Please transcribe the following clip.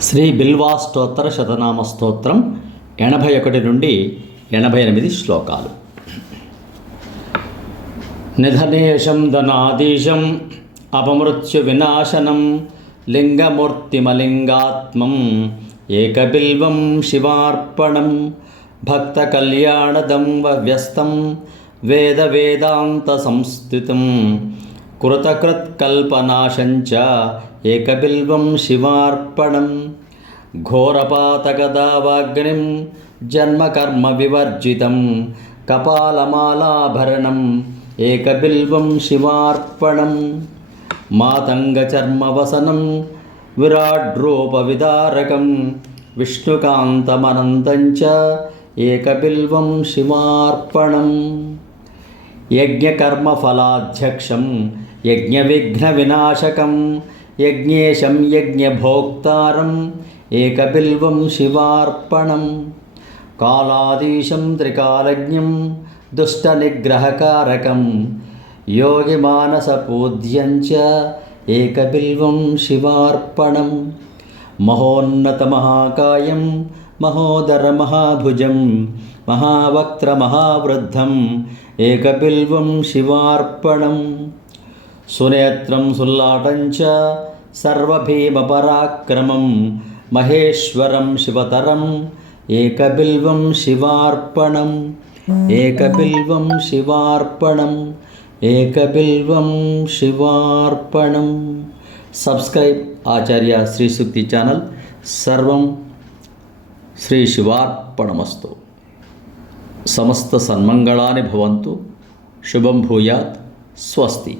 శ్రీ బిల్వాష్టోత్తర శతనామ స్తోత్రం 81 నుండి 88 శ్లోకాలు. నిధనేశం ధనాధీశం అపమృత్యు వినాశనం లింగమూర్తిమలింగాత్మం ఏకబిల్వం శివార్పణం భక్త కళ్యాణదం వ్యస్తం వేద వేదాంత సంస్థితం కృతకృత్కల్పనాశంచ ఏకబిల్వం శివార్పణం ఘోరపాతకదావాగ్నిం జన్మకర్మ వివర్జితం కపాలమాలాభరణం ఏకబిల్వం శివార్పణం మాతంగచర్మవసనం విరాడ్రూపవిదారకం విష్ణుకాంతమనంతం చ ఏకబిల్వం శివార్పణం యజ్ఞకర్మఫలాధ్యక్షం యజ్ఞవిఘ్నవినాశకం యజ్ఞేశం యజ్ఞభోక్తారం ఏకబిల్వం శివార్పణం కాలాధీశం త్రికాలజ్ఞం దుష్టనిగ్రహకారకం యోగిమానసపూజ్యం చ ఏకబిల్వం శివార్పణం మహోన్నతమహాకాయం మహోదరమహాభుజం మహావక్త్రమహావృద్ధం ఏకబిల్వం శివార్పణం సునేత్రం సుల్లాటం చ సర్వభీమపరాక్రమం మహేశ్వరం శివతరం ఏకబిల్వం శివార్పణం ఏకబిల్వం శివార్పణం ఏకబిల్వం శివార్పణం. సబ్స్క్రైబ్ ఆచార్య శ్రీ సూక్తి ఛానల్. సర్వం శ్రీ శివార్పణమస్తు. సమస్త సన్మంగళాని భవంతు. శుభం భూయాత్. స్వస్తి.